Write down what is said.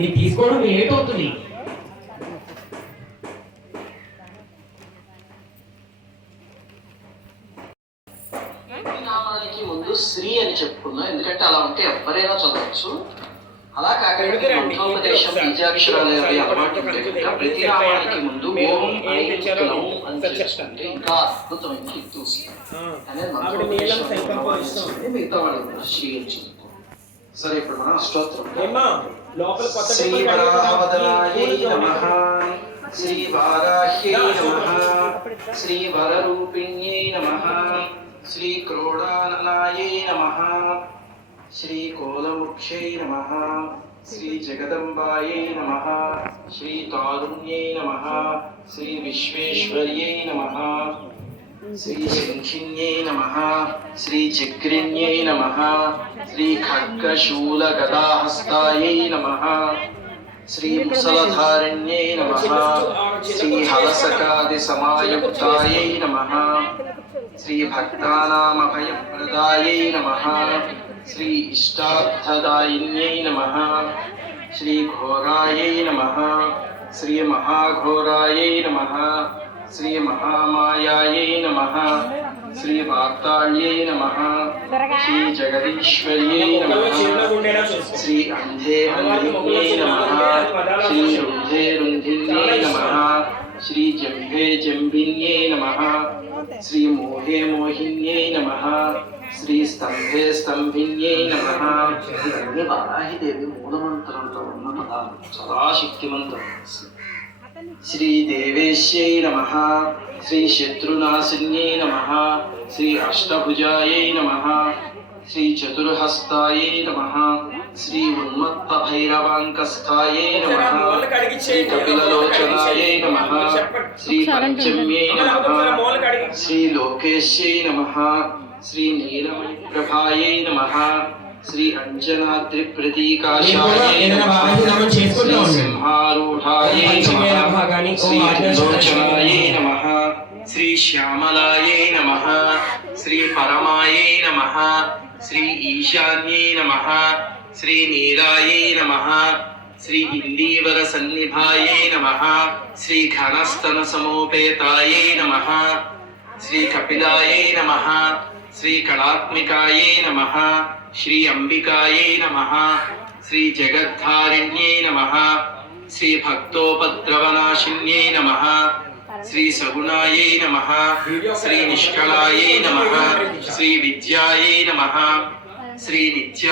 మీకు తీసుకోవడం లేట్ అవుతుంది. నామానికి ముందు శ్రీ అని చెప్పుకున్నాం, ఎందుకంటే అలా ఉంటే ఎవరైనా చదవచ్చు. అలా కాకుండా మంత్రోపదేశం బీజాక్షరాలు అలవాటు ప్రతి నామానికి ముందు ఓం ఐం క్లౌం అని చేసుకుంటే ఇంకా అద్భుతమైన హిట్ వస్తుంది. మిగతా వాళ్ళు శ్రీ అని చెప్పుకో. సరే, ఇప్పుడు మనం అష్టోత్తరం. శ్రీ వరాహవదనాయై నమః, శ్రీ వారాహ్యై నమః, శ్రీ వరరూపిణ్యై నమః, శ్రీ క్రోడాననాయై నమః, శ్రీ కోలముఖ్యై నమః, శ్రీ జగదంబాయై నమః, శ్రీ తారుణ్యై నమః, శ్రీ విశ్వేశ్వర్యై నమః, శ్రీ శంఖిన్యై నమః, శ్రీ చక్రిణ్యై నమః, శ్రీ ఖడ్గశూల గదాహస్తాయై నమః, శ్రీ ముసలధారిణ్యై నమః, శ్రీ హలసకాది సమాయుక్తాయై నమః, శ్రీ భక్తానామభయప్రదాయై నమః, శ్రీ ఇష్టార్థదాయిన్యై నమః, శ్రీ ఘోరాయై నమః, శ్రీ మహాఘోరాయై నమః, శ్రీ మహామాయాయై నమః, శ్రీ వార్తాళ్యై నమః, శ్రీ జగదీశ్వర్యై నమః, శ్రీ అంధే అంధిన్యై నమః, శ్రీ రుంధే రుంధిన్యై నమః, శ్రీ జంభే జంభిన్యై నమః, శ్రీ మోహే మోహిన్యై నమః, శ్రీ స్తంభే స్తంభిన్యై నమః. ఇవన్నీ వారాహిదేవి మూలమంత్రంలో ఉన్న పదాలు, చాలా శక్తిమంతం. శ్రీ దేవేశ్యై నమః, శ్రీ శత్రునాశిన్యై నమః, శ్రీ అష్టభుజాయై నమః, శ్రీ చతుర్హస్తాయై నమః, శ్రీ ఉన్మత్త భైరవాంకస్థాయై నమః, శ్రీ కపిలలోచనాయై నమః, శ్రీ పంచమ్యై నమః, శ్రీ లోకేశ్యై నమః, శ్రీ నీలమణి ప్రభాయై నమః, శ్రీ అంజనాద్రి ప్రతీకాశాయై నమః, శ్రీ సింహారూఢాయై నమః, శ్రీ త్రిలోచనాయై నమః, శ్రీ శ్యామలాయై నమః, శ్రీ పరమాయై నమః, శ్రీ ఈశాన్యై నమః, శ్రీ నీలాయై నమః, శ్రీ ఇందీవర సన్నిభాయై నమః, శ్రీ ఘనస్తన సమోపేతాయై నమః, శ్రీ కపిలాయై నమః, శ్రీ కళాత్మికాయై నమః, శ్రీ అంబికాయై నమః, శ్రీ జగద్ధారిణ్యై నమః, శ్రీ భక్తోపద్రవనాశిన్యై నమః, శ్రీ సగుణాయై నమః, శ్రీ నిష్కళాయై నమః, శ్రీ విద్యాయై నమః, శ్రీ నిత్య